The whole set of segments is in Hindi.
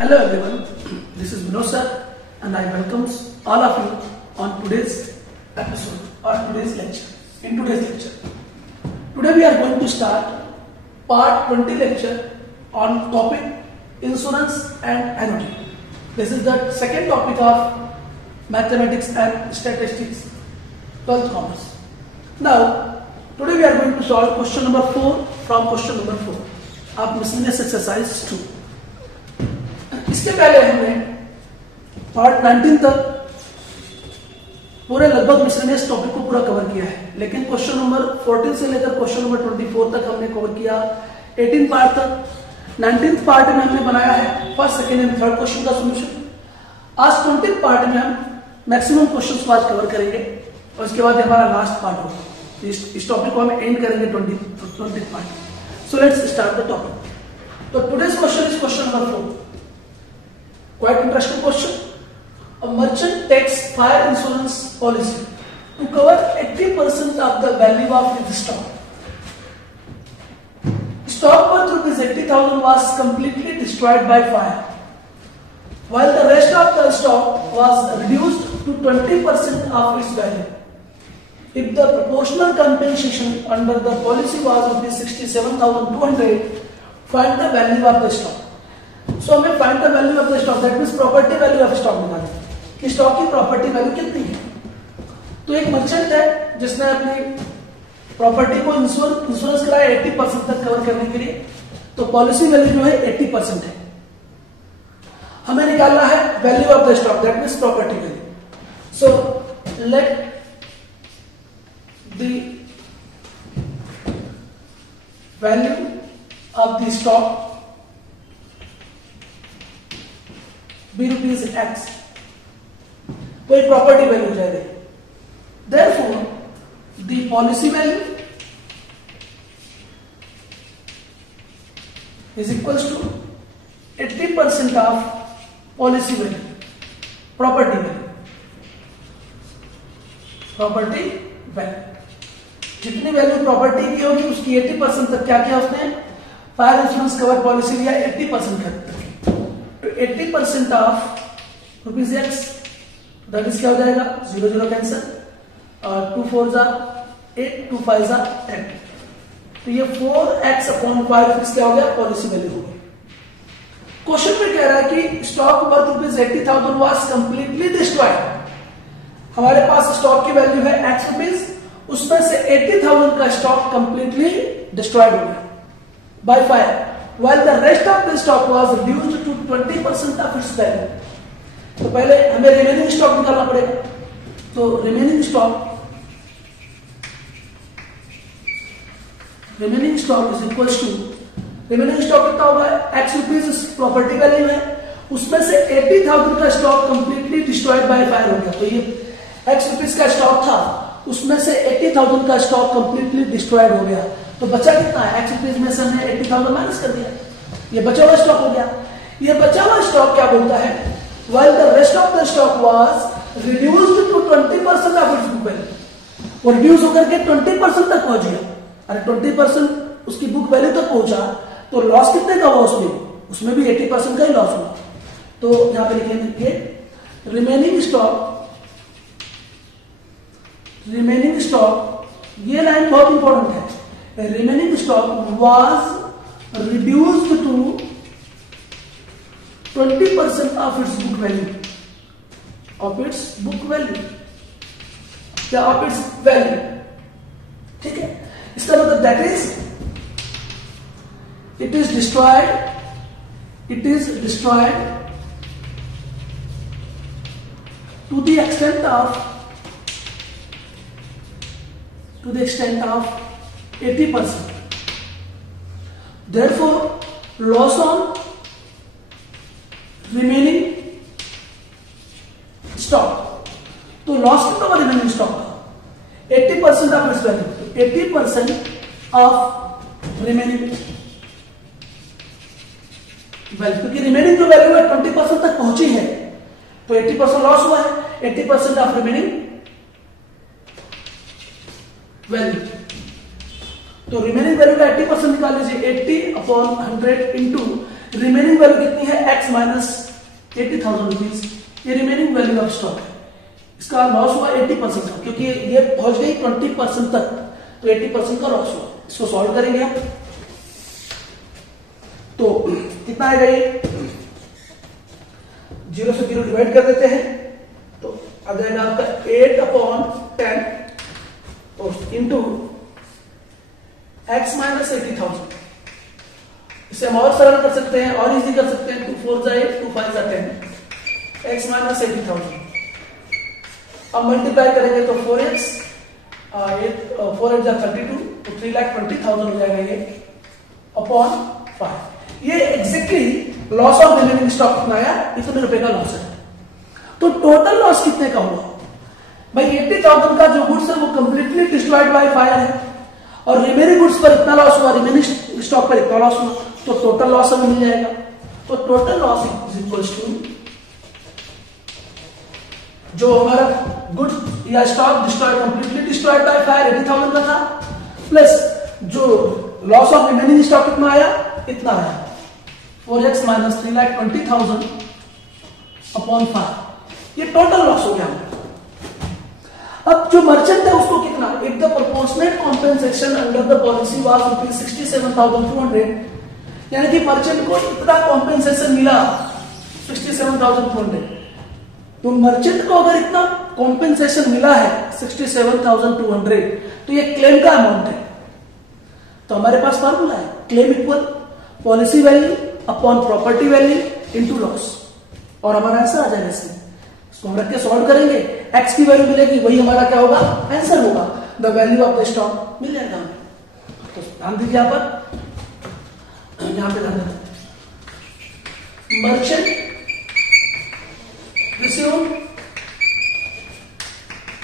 Hello everyone, this is Vinod sir and I welcome all of you on today's episode or today's lecture. In today's lecture, today we are going to start part 20 lecture on topic insurance and annuity. This is the second topic of mathematics and statistics 12th commerce. Now today we are going to solve question number 4 from question number 4 of miscellaneous exercise 2. इसके पहले हमने पार्ट 19 तक पूरे लगभग मिसलेनियस टॉपिक को पूरा कवर किया है, लेकिन क्वेश्चन नंबर 14 से लेकर क्वेश्चन नंबर 24 तक हमने कवर किया 18 पार्ट तक। 19th पार्ट में हमने बनाया है first, second and third question का सॉल्यूशन। आज 20th पार्ट में हम मैक्सिमम क्वेश्चंस को आज कवर करेंगे और उसके बाद हमारा लास्ट पार्ट होगा। इस टॉपिक को हम एंड करेंगे 20th part. So let's start the topic. तो today's question is question number 4। Quite interesting question. A merchant takes fire insurance policy to cover 80% of the value of his stock. Stock worth rupees 80,000 was completely destroyed by fire, while the rest of the stock was reduced to 20% of its value. If the proportional compensation under the policy was rupees 67,200, find the value of the stock. सो हमें find the value of the stock, that means property value of stock निकालना कि स्टॉक की प्रॉपर्टी वैल्यू कितनी है। तो एक मर्चेंट है जिसने अपनी प्रॉपर्टी को इंश्योरेंस कराया 80% तक कवर करने के लिए, तो पॉलिसी वैल्यू जो है 80% है। हमें निकालना है value of the stock, that means property value. So let the value of the stock be rupees x, कोई प्रॉपर्टी वैल्यू जाएगी। Therefore the policy value is equals to 80% of policy value, property value. Property value जितनी वैल्यू प्रॉपर्टी की होगी उसकी 80% तक क्या किया उसने, फायर इंश्योरेंस कवर पॉलिसी लिया 80% तक। 80% of rupees x, that is क्या हो जाएगा 0 0 कैंसिल, 2 4 जा 8, 2 5 जा 10, तो ये 4x अपॉन 5 क्या हो गया, पॉलिसी वैल्यू हो गई। क्वेश्चन में कह रहा है कि stock worth rupees 80,000 was completely destroyed. हमारे पास स्टॉक की वैल्यू है x रुपीज, उसमें से 80,000 का स्टॉक कंप्लीटली डिस्ट्रॉयड हो गया by fire, while the rest of the stock was reduced to 20% of its value. तो पहले हमें रिमेनिंग स्टॉक निकालना पड़ेगा। तो remaining stock is equals to, remaining stock कितना होगा, एक्स रुपीज प्रॉपर्टी वैल्यू है, उसमें से 80,000 का stock completely destroyed by fire हो गया। तो ये एक्स रुपीज का स्टॉक था, उसमें से 80,000 का स्टॉक कंप्लीटली डिस्ट्रॉयड हो गया, तो बचा कितना है, एक्स रुपीज में से हमने 80,000 माइनस कर दिया, ये बचा हुआ स्टॉक हो गया। ये बचा हुआ स्टॉक क्या बोलता है, while the rest of the stock was reduced to 20% of its book value, वो रिड्यूस होकर के 20% तक पहुंच गया। अरे 20% उसकी बुक वैल्यू तक पहुंचा तो लॉस कितने का हुआ, उसमें भी 80% का ही लॉस हुआ। तो यहां पे लिखेंगे रिमेनिंग स्टॉक, ये लाइन बहुत इंपॉर्टेंट है। Remaining stock was reduced to 20% of its book value. क्या of its value? ठीक है, इसका मतलब that is it is destroyed to the extent of 80%. Therefore, loss on remaining stock. तो लॉस कितना होगा रिमेनिंग स्टॉक का, 80% of its value, 80% of remaining value, क्योंकि रिमेनिंग जो वैल्यू है 20% तक पहुंची है, तो 80% लॉस हुआ है, 80% ऑफ रिमेनिंग वैल्यू। तो रिमेनिंग वैल्यू का 80% निकाल लीजिए, 80 अपॉन 100 इंटू रिमेनिंग वैल्यू कितनी है, x माइनस 80,000 रुपीज, ये रिमेनिंग वैल्यू ऑफ स्टॉक है। इसका लॉस हुआ 80% का, क्योंकि ये पहुंच गई 20% तक, तो 80% का लॉस हुआ। इसको सॉल्व करेंगे हम, तो कितना आएगा, ये 0 से 0 डिवाइड कर देते हैं, तो आ जाएगा आपका 8/10 तो इंटू x माइनस 80,000। इसे हम और सरल कर सकते हैं और इजी कर सकते हैं, 2 4 जा 8, 2 5 जा 10, x माइनस 80,000। अब मल्टीप्लाई करेंगे तो 4x 4 जा 32, तो 3,20,000 हो जाएगा ये अपॉन 5। ये exactly loss of remaining stock कितना आया, इतने रुपए का लॉस है। तो टोटल लॉस कितने का हुआ भाई, 80,000 का जो गुड्स है वो कंप्लीटली डिस्ट्रॉयड बाय फायर है, और रिमेनिंग गुड्स पर इतना लॉस हुआ, रिमेनिंग स्टॉक पर इतना लॉस हुआ, तो टोटल लॉस हमें मिल जाएगा। तो total loss is equals to जो हमारा गुड्स या stock destroyed, completely destroyed by fire 80,000 का था, प्लस जो लॉस ऑफ रिमेनिंग स्टॉक कितना आया, इतना आया 4x माइनस 3,20,000 अपॉन 5, ये टोटल लॉस हो गया। अब जो मर्चेंट है उसको कितना, if the proportionate compensation under the policy was rupees 67,200, यानी कि मर्चेंट को इतना कॉम्पेंसेशन मिला 67,200, तो मर्चेंट को अगर इतना कॉम्पेंसेशन मिला है 67,200, तो ये क्लेम का अमाउंट है। तो हमारे पास फॉर्मूला है, claim equal policy value upon property value into loss, और हमारा आंसर आ जाएगा इसमें। इसको हम रख के सॉल्व करेंगे, x की वैल्यू मिलेगी, वही हमारा क्या होगा, आंसर होगा, the value of the stock मिल जाएगा हमें। तो ध्यान दीजिए यहाँ पर, यहाँ पे ध्यान देना, merchant received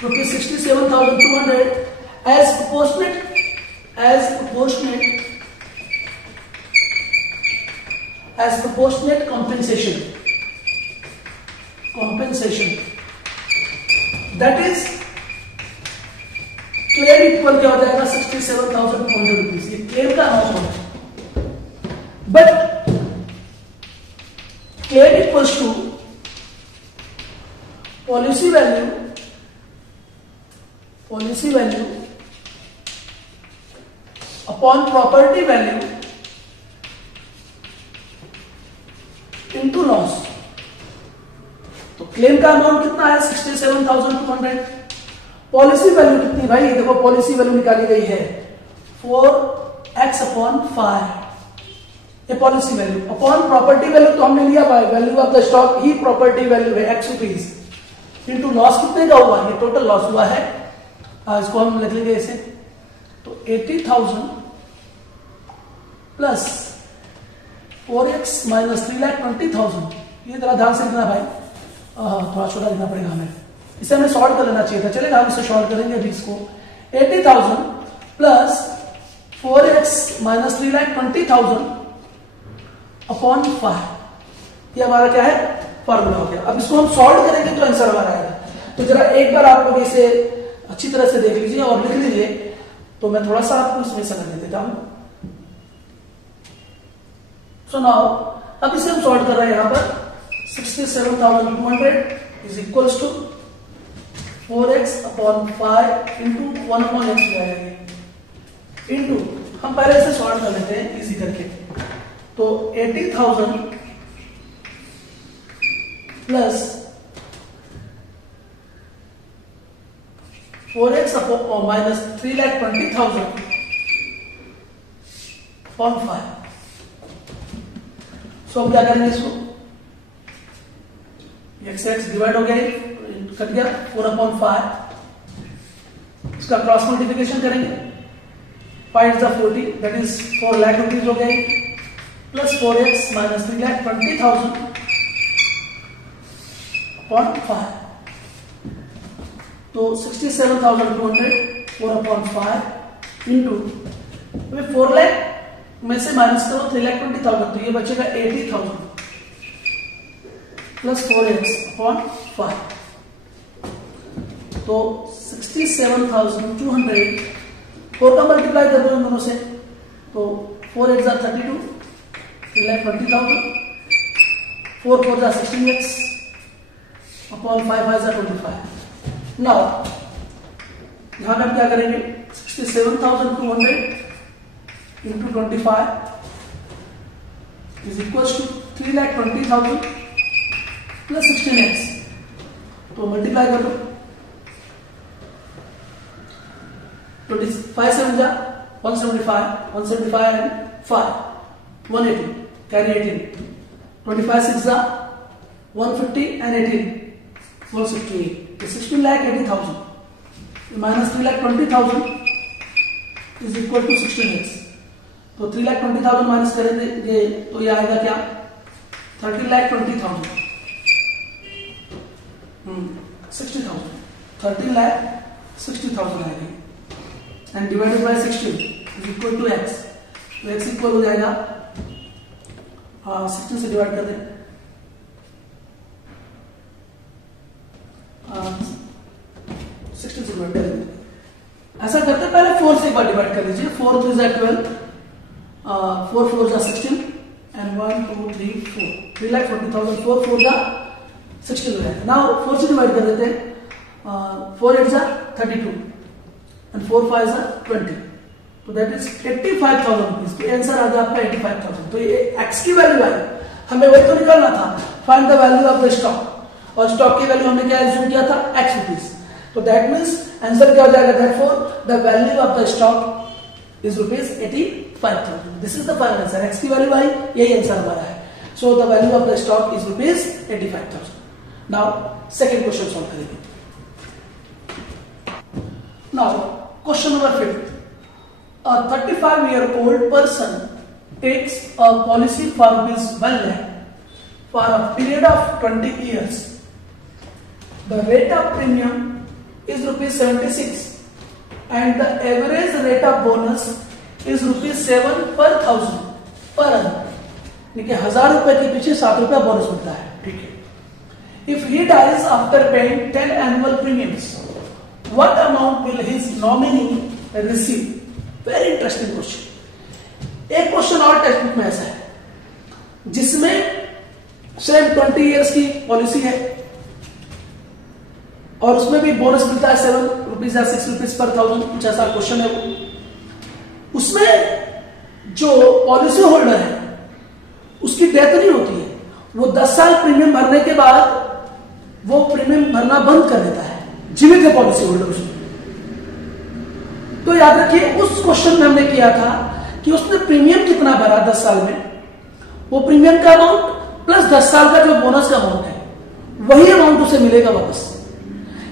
rupees 67,200 as proportionate compensation, that is claim equal क्या हो जाएगा 67,200 रुपीज, ये क्लेम का अमाउंट होगा, but claim equals to policy value upon property value into loss. तो क्लेम का अमाउंट कितना है 67,200, पॉलिसी वैल्यू कितनी भाई, देखो पॉलिसी वैल्यू निकाली गई है 4x अपॉन 5, ये policy value upon property value, तो हमने लिया भाई value of the stock he property value है x रुपीज, इनटू लॉस कितने का हुआ, ये टोटल लॉस हुआ है, इसको हम लिख लेंगे ऐसे, तो 80,000 प्लस 4x माइनस 3,20,000, ये जरा ध्यान से लिखना भाई, थोड़ा छोटा लिखना पड़ेगा हमें, इसे हमें सॉल्व कर लेना चाहिए था, चलेगा हम इसे सॉल्व करेंगे अभी इसको। 80,000 प्लस 4x माइनस 3,20,000 अपॉन 5, ये हमारा क्या है, फॉर्मूला हो गया। अब इसको हम सॉल्व करेंगे तो आंसर हमारा आएगा। तो जरा एक बार आप लोग इसे अच्छी तरह से देख लीजिए और लिख लीजिए, तो मैं थोड़ा सा आपको इसमें समझ दे देता हूं। सो नाउ अब इसे हम सॉल्व कर रहे हैं, यहां पर 67,200 is equals to 4x upon 5 into 1 upon x जाएगा, इंटू हम पहले इसे सॉल्व कर लेते हैं इजी करके, तो 80,000 plus 4x upon minus 3,20,000 upon 5। सो हम क्या करेंगे, इसको x डिवाइड हो गया, कट गया 4 अपॉन 5, इसका क्रॉस मल्टीप्लिकेशन करेंगे, 5 is 40, that is 4 lakh rupees हो गए, प्लस 4x माइनस 3,20,000 अपॉन 5, तो 67,200 4 अपॉन 5 इंटू 4 लाख में से माइनस करो 3,20,000, तो ये बचेगा 80,000 प्लस 4x अपॉन 5, तो 67,200 4 का मल्टीप्लाई कर दो इन दोनों से, तो 4 8 32, 3,20,000. 4 4 जा 16x अपॉन 5 5 जा 25. नाउ यहां पे हम क्या करेंगे, 67,200 into 25 is equal to 3,20,000 plus 16x. तो मल्टीप्लाई कर दो. 25 7 जा 175, 175 and 5 180 carry 18. 25 6 जा 150 and 18 168. 16,80,000 minus 3,20,000 is equal to 16x. तो 3,20,000 माइनस करेंगे तो ये आएगा क्या, 13,20,000. 60,000. 13,60,000 आएगी. And divided by 16 is equal to x. तो x इक्वल हो जाएगा 16 से डिवाइड कर दें, 16 से डिवाइड कर दें. ऐसा करते पहले 4 से एक बार डिवाइड कर लीजिए. 4 3 जा 12, 4 4 जा 16 एंड 1 2 3 4. 3,40,000 4 4 जा 16 हो जाएगा. नाउ 4 से डिवाइड कर देते हैं. 4 8 जा 32 एंड 4 5 जा 20. तो दैट इज 85,000 रुपीज. तो आंसर आ गया आपका 85,000. तो ये x की वैल्यू आई, हमें वही तो निकालना था, find the value of the stock. और स्टॉक की वैल्यू हमने क्या एज्यूम किया था, x रुपीज. तो दैट मीन्स आंसर क्या हो जाएगा, therefore the value of the stock is rupees 85,000. This is the final answer. x की वैल्यू आई, यही आंसर हमारा है. So the value of the stock is rupees 85,000. Now second question solve करेंगे. Now question number 5. A 35-year-old person takes a policy for rupees 1 lakh for a period of 20 years. The rate of premium is rupees 76 and the average rate of bonus is rupees 7 per thousand per annum. देखिए 1,000 रुपए के पीछे 7 रुपया बोनस मिलता है. ठीक है. If he dies after paying 10 annual premiums, what amount will his nominee receive? Very interesting question. एक क्वेश्चन और टेक्स्ट बुक में ऐसा है जिसमें सेम 20 इयर्स की पॉलिसी है और उसमें भी बोनस मिलता है 7 रुपीज या 6 रुपीज पर थाउजेंड. कुछ ऐसा क्वेश्चन है वो. उसमें जो पॉलिसी होल्डर है उसकी डेथ नहीं होती है, वो 10 साल प्रीमियम भरने के बाद वो प्रीमियम भरना बंद कर देता है. जीवित है पॉलिसी होल्डर उसमें. तो याद रखिए उस क्वेश्चन में हमने किया था कि उसने प्रीमियम कितना भरा 10 साल में, वो प्रीमियम का अमाउंट प्लस 10 साल का जो बोनस का अमाउंट है वही अमाउंट उसे मिलेगा वापस.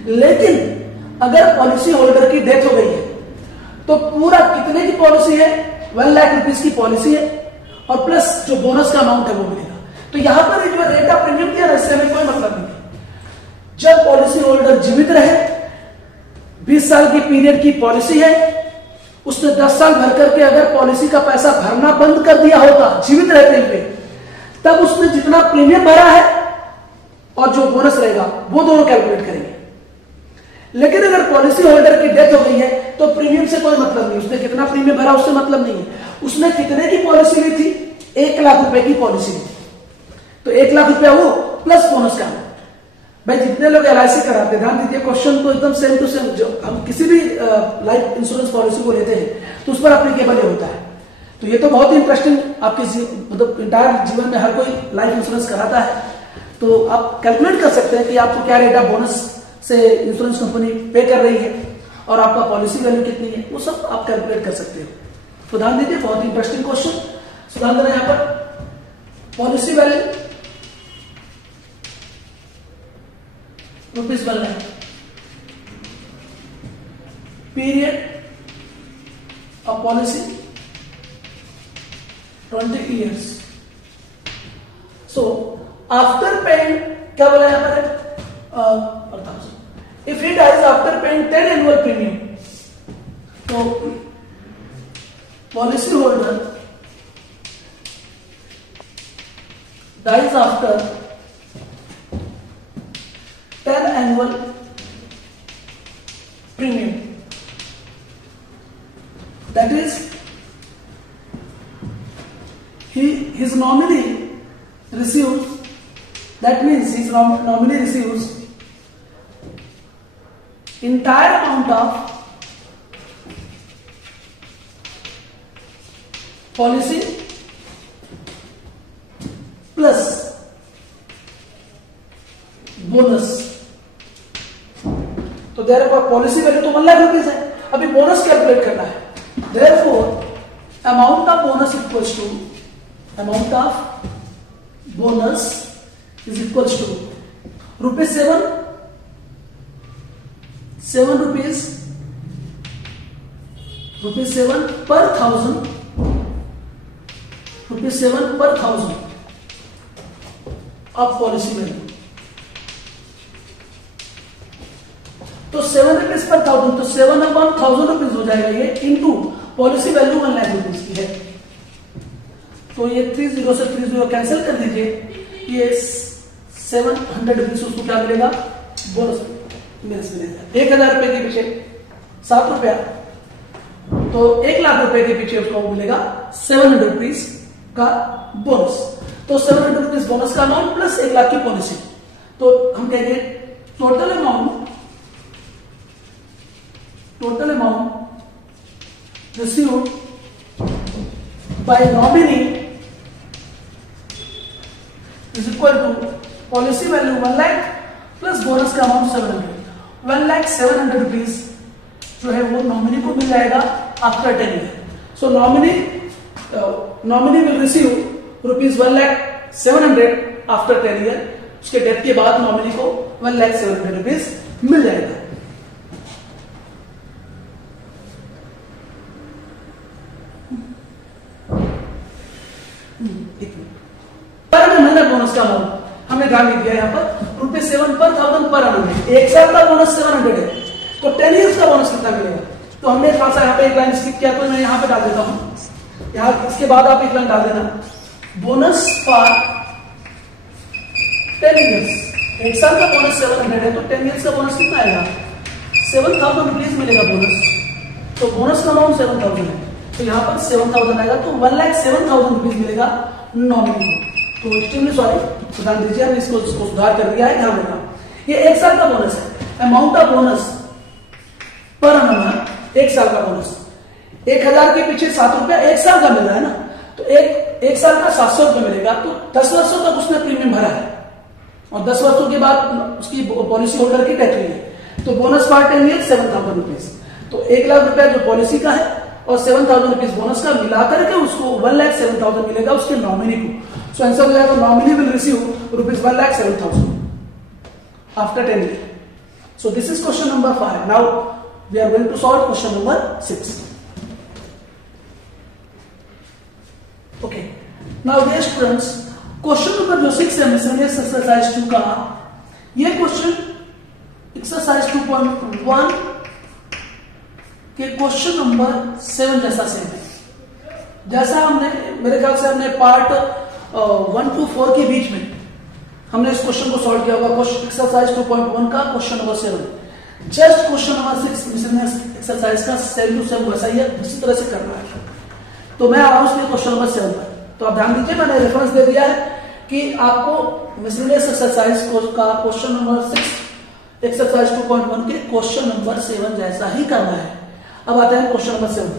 लेकिन अगर पॉलिसी होल्डर की डेथ हो गई है तो पूरा कितने की पॉलिसी है, 1 लाख रुपीज की पॉलिसी है और प्लस जो बोनस का अमाउंट है वो मिलेगा. तो यहां पर जो रेट ऑफ प्रीमियम किया ना, इससे हमें कोई मतलब नहीं है. जब पॉलिसी होल्डर जीवित रहे, 20 साल की पीरियड की पॉलिसी है, उसने 10 साल भर करके अगर पॉलिसी का पैसा भरना बंद कर दिया होता जीवित रहते हुए, तब उसने जितना प्रीमियम भरा है और जो बोनस रहेगा वो दोनों कैलकुलेट करेंगे. लेकिन अगर पॉलिसी होल्डर की डेथ हो गई है तो प्रीमियम से कोई मतलब नहीं, उसने कितना प्रीमियम भरा उससे मतलब नहीं है. उसने कितने की पॉलिसी ली थी, 1 लाख रुपए की पॉलिसी ली थी. तो 1 लाख रुपया वो प्लस बोनस का. भाई जितने लोग LIC कराते, ध्यान दीजिए क्वेश्चन तो एकदम सेम टू सेम, जो हम किसी भी लाइफ इंश्योरेंस पॉलिसी को लेते हैं तो उस पर एप्लीकेबल होता है. तो ये तो बहुत ही इंटरेस्टिंग, आपके मतलब इंटायर जीवन में हर कोई लाइफ इंश्योरेंस कराता है. तो आप कैलकुलेट कर सकते हैं कि आपको क्या रेट ऑफ बोनस से इंश्योरेंस कंपनी पे कर रही है और आपका पॉलिसी वैल्यू कितनी है, वो सब आप कैलकुलेट कर सकते हो. तो ध्यान दीजिए, बहुत ही इंटरेस्टिंग क्वेश्चन. ध्यान देना यहां पर policy value rupees 1 lakh, period of policy 20 years. So after paying क्या बोला यहां पर, if he dies after paying 10 annual premium, तो policy holder dies after 10 annual premium, that is he his nominee receives, that means his nominee receives entire amount of policy plus bonus. तो देयरफॉर पॉलिसी वैल्यू तो 1 लाख रुपीज है, अभी बोनस कैलकुलेट करना है। Therefore amount of bonus equals to, amount of bonus is equals to ₹7 per thousand, ₹7 per thousand of policy value. तो 7 रुपीज पर थाउजेंड, तो 7/1000 रुपीज हो जाएगा ये, into policy value 1 lakh rupees की है। तो ये 30 से 30 कैंसिल कर दीजिए, ये 700 रुपीज उसको क्या मिलेगा, बोनस मिलेगा। 1000 रुपए के पीछे 7 रुपया, तो 1 लाख रुपए के पीछे उसको मिलेगा 700 रुपीज का बोनस। तो 700 रुपीज बोनस का अमाउंट प्लस 1 लाख की पॉलिसी, तो हम कहेंगे total amount received by nominee is equal to policy value 1 lakh plus bonus का अमाउंट 700। 1,07,00,000 रुपीज जो है वो नॉमिनी को मिल जाएगा after 10 year. So nominee will receive ₹1,07,00,000 after 10 year. उसके डेथ के बाद नॉमिनी को 1,07,00,000 रुपीज मिल जाएगा। बोनस का अमाउंट हमने ध्यान नहीं दिया, यहाँ पर ₹7 per thousand पर annum है। 1 साल का बोनस 700 है, तो 10 ईयर्स का बोनस कितना मिलेगा। तो हमने थोड़ा सा यहाँ पे एक लाइन स्किप किया, तो मैं यहाँ पे डाल देता हूँ, यहाँ इसके बाद आप एक लाइन डाल देना, बोनस फॉर 10 ईयर्स। 1 साल का बोनस 700 है, तो 10 ईयर्स का बोनस कितना आएगा, 7,000 रुपीज मिलेगा बोनस। तो बोनस का अमाउंट 7,000 है, तो यहाँ पर 7,000 आएगा, तो 1,07,000 रुपीज मिलेगा नॉमिनी को। तो एक्सट्रीमली सॉरी, ध्यान दीजिए, हमने इसको सुधार कर दिया है, ध्यान रखना। ये 1 साल का बोनस है, अमाउंट ऑफ बोनस पर annum है 1 साल का बोनस। 1000 के पीछे 7 रुपया 1 साल का मिल रहा है ना, तो एक साल का 700 रुपये मिलेगा। तो 10 वर्षों तक उसने प्रीमियम भरा है, और 10 वर्षों के बाद उसकी पॉलिसी होल्डर की डेथ हुई है, तो बोनस फॉर 10 ईयर 7,000 रुपीज। तो 1 लाख रुपया जो पॉलिसी का है और 7,000 रुपीज बोनस का मिलाकर के उसको 1,07,000 मिलेगा उसके नॉमिनी को। सो आंसर हो जाएगा, nominee will receive ₹1,07,000 after 10 year. So this is question number 5। Now we are going to solve question number 6। Okay, now dear students, question number जो 6 है मिसलेनियस एक्सरसाइज 2 का, ये क्वेश्चन एक्सरसाइज 2.1 के क्वेश्चन नंबर 7 जैसा सेम है। जैसा हमने, मेरे ख्याल से हमने पार्ट 1 to 4 के बीच में हमने इस क्वेश्चन को सॉल्व किया होगा, एक्सरसाइज 2.1 का question number 7। Just question number 6 miscellaneous exercise का सेम टू सेम वैसा ही है, इसी तरह से करना है। तो मैं आ रहा हूं इसलिए क्वेश्चन नंबर 7 पर। तो आप ध्यान दीजिए, मैंने रेफरेंस दे दिया है कि आपको मिसलेनियस एक्सरसाइज का क्वेश्चन नंबर 6 एक्सरसाइज 2.1 के क्वेश्चन नंबर 7 जैसा ही करना है। अब आते हैं question number 7।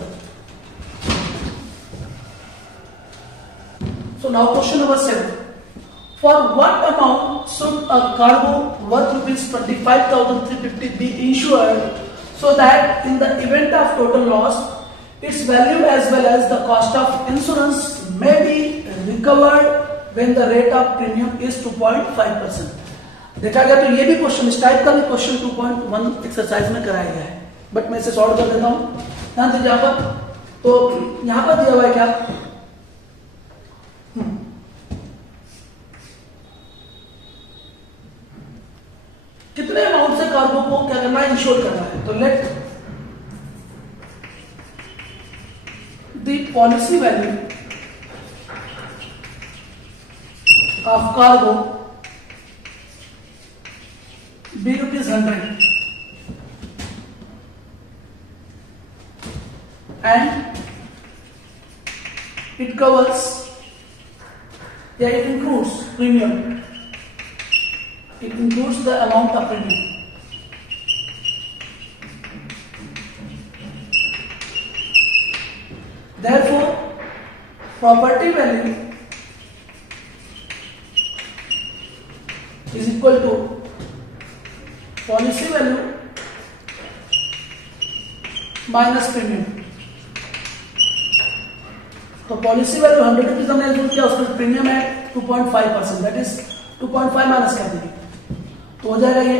So now question number 7. For what amount should a cargo worth ₹25,350 be insured so that in the event of total loss, its value as well as the cost of insurance may be recovered when the rate of premium is 2.5%? देखा गया तो ये भी क्वेश्चन, इस टाइप का भी क्वेश्चन 2.1 एक्सरसाइज में कराया गया है, बट मैं इसे सॉल्व कर देता हूं। ध्यान दीजिए यहाँ पर, तो यहां पर दिया हुआ है क्या, कितने अमाउंट से कार्गो को क्या करना है, इंश्योर करना है। तो let the policy value of cargo be ₹100 and it covers या it includes premium, it includes the amount of premium. Therefore, property value is equal to policy value minus premium। तो पॉलिसी वैल्यू 100 रुपीज हमने एज्यूम किया, उसमें प्रीमियम है 2.5%, दैट इज 2.5 माइनस कर देंगे तो हो जाएगा ये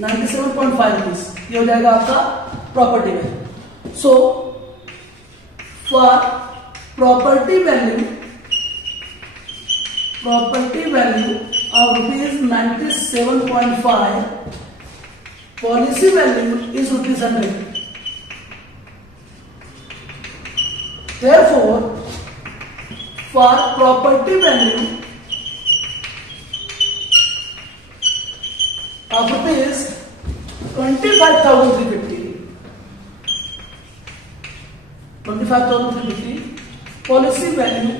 97.5 रुपीज, ये हो जाएगा आपका property value. So for property value of rupees 97.5, policy value is rupees 100. Therefore, for property value of rupees 25,350, 25,350, policy value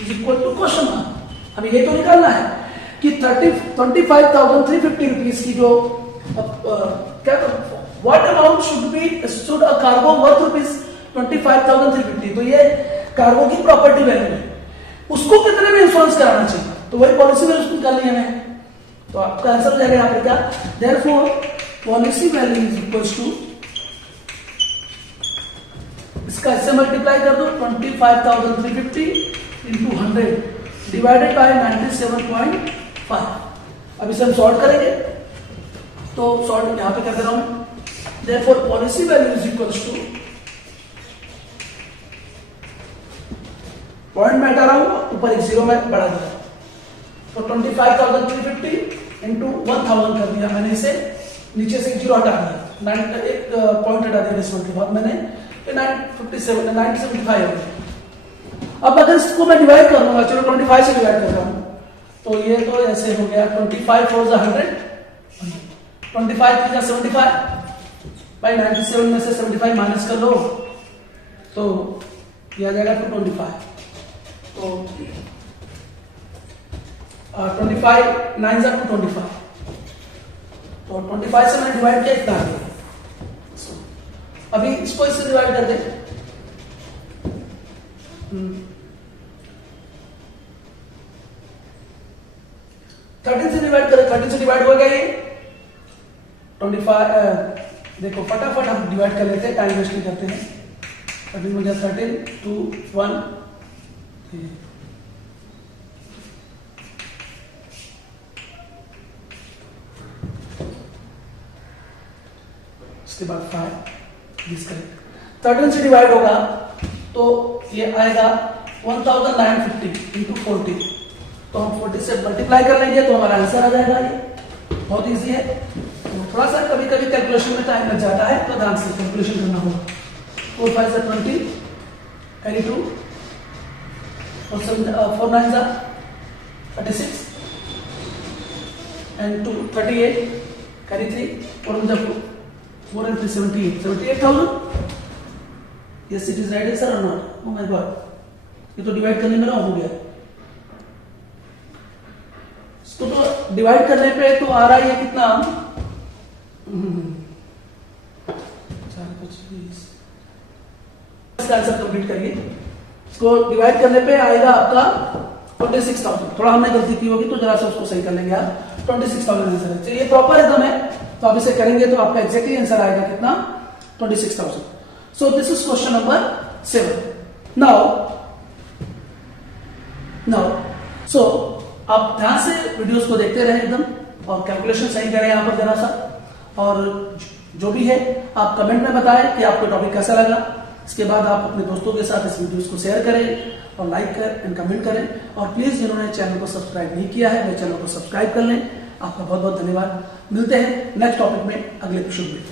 is equal to question mark. अभी ये तो निकालना है कि 25,350 रुपीज की जो क्या what amount should a cargo worth rupees 25,350, तो ये कार्गो की प्रॉपर्टी वैल्यू है, उसको कितने में इंश्योरेंस कराना चाहिए, तो वही पॉलिसी वैल्यू उसको निकालनी है हमें। तो आपका आंसर हो जाएगा यहाँ पे क्या, therefore policy value is equal to, इसका इससे मल्टीप्लाई कर दो 25,350 इंटू 100 डिवाइडेड बाय 97.5। अब इसे हम सॉल्व करेंगे, तो सॉल्व यहां पे कर दे रहा हूं, therefore policy value is equal to, point में हटा रहा हूं, ऊपर एक जीरो में बढ़ा दिया, तो 25,350 इंटू 1000 कर दिया मैंने, इसे नीचे से जीरो हटा दिया, एक पॉइंट हटा दिया डेसिमल के बाद मैंने 975 हो गया। अब अगर इसको मैं डिवाइड करूंगा, चलो 25 से डिवाइड कर रहा हूं, तो ये तो ऐसे हो गया 25 4 100, 25 3 75 भाई 97 में से 75 माइनस कर लो तो ये आ जाएगा 225, तो 25 9 जा 225, तो 25 से मैंने डिवाइड किया इतना। अभी इसको इससे डिवाइड कर दे, 13 से डिवाइड करें, 13 से डिवाइड हो गया ये 25, देखो फटाफट हम डिवाइड कर लेते हैं, टाइम वेस्ट नहीं करते हैं। 13 हो गया 13 2 1, उसके बाद 5 13 से डिवाइड होगा तो ये आएगा 1950 इंटू 40, तो हम 40 से मल्टीप्लाई कर लेंगे तो हमारा आंसर आ जाएगा। ये बहुत इजी है, तो थोड़ा सा कभी कभी कैलकुलेशन में टाइम लग जाता है, तो ध्यान से कैलकुलेशन करना होगा। 4 5 से 20 कैरी 2 और 4 9 जा 36 एंड 2 38 कैरी 3 और 4 and 3 78,000। Yes, it is right answer or not? Oh my God, ये तो डिवाइड करने में ना हो गया, इसको तो डिवाइड करने पे तो आ रहा है कितना, 425। इसका आंसर कंप्लीट करिए, इसको डिवाइड करने पे आएगा आपका 26,000। थोड़ा हमने गलती की होगी तो जरा सा उसको सही कर लेंगे आप, 26,000 आंसर है। ये प्रॉपर एकदम है, तो आप इसे करेंगे तो आपका एग्जैक्टली आंसर आएगा कितना, 26,000। सो this is question number 7। Now so आप ध्यान से वीडियोस को देखते रहे एकदम, और कैलकुलेशन सही करें यहाँ पर जरा सा, और जो भी है आप कमेंट में बताएं कि आपको टॉपिक कैसा लगा। इसके बाद आप अपने दोस्तों के साथ इस वीडियोस को शेयर करें और लाइक कर एंड कमेंट करें, और प्लीज जिन्होंने चैनल को सब्सक्राइब नहीं किया है वो चैनल को सब्सक्राइब कर लें। आपका बहुत बहुत धन्यवाद। मिलते हैं नेक्स्ट टॉपिक में अगले एपिसोड में।